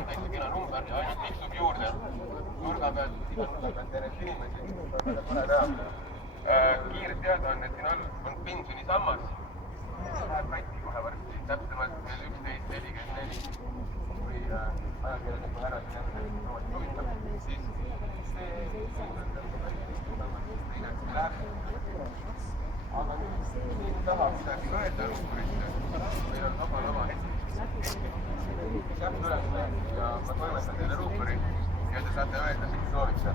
on täitsa kena number ja ainult tiksub juurde. Nurga pealt, iga nurga pealt järjest inimesi, väga tore teha. Kiiret teada on, et siin all on pensionisammas. Läheb katki kohe varsti, täpsemalt 11.44. Kui ajakirjaniku härra siin enne huvitab, siis see läheb. Aga nüüd taha midagi öelda ruukurisse. Meil on vaba lava hetk. Käpp üles ja ma toimetan teile ruukuri ja te saate öelda, siis soovite.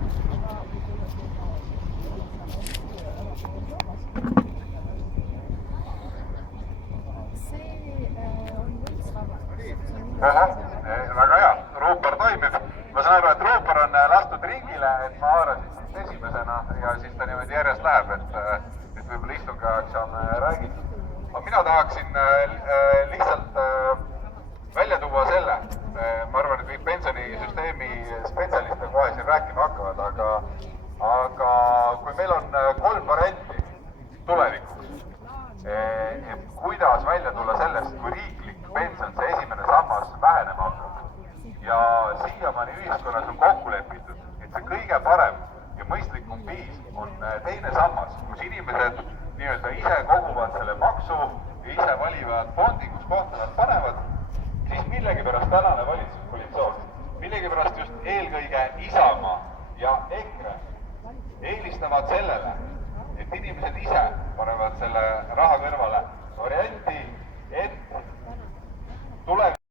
Väga hea, ruupor toimib. Ma saan aru, et ruupor on lastud ringile, et ma haarasin siis esimesena ja siis ta niimoodi järjest läheb, et võib-olla istungi ajaks saame räägitud. Aga mina tahaksin lihtsalt välja tuua selle. Ma arvan, et kõik pensionisüsteemi spetsialiste kohe siin rääkima hakkavad, aga kui meil on 3 varianti tulevikuks, et kuidas välja tulla sellest, kui riiklik pension, see esimene sammas vähenema hakkab. Ja siiamaani ühiskonnas on kokku lepitud, et see kõige parem ja mõistlikum viis on teine sammas, kus inimesed nii-öelda ise koguvad selle maksu ja ise valivad fondi, kus kohta nad panevad, siis millegipärast tänane valitsuskoalitsioon, millegipärast just eelkõige Isamaa ja EKRE eelistavad sellele, et inimesed ise panevad selle raha kõrvale varianti, et tulevikus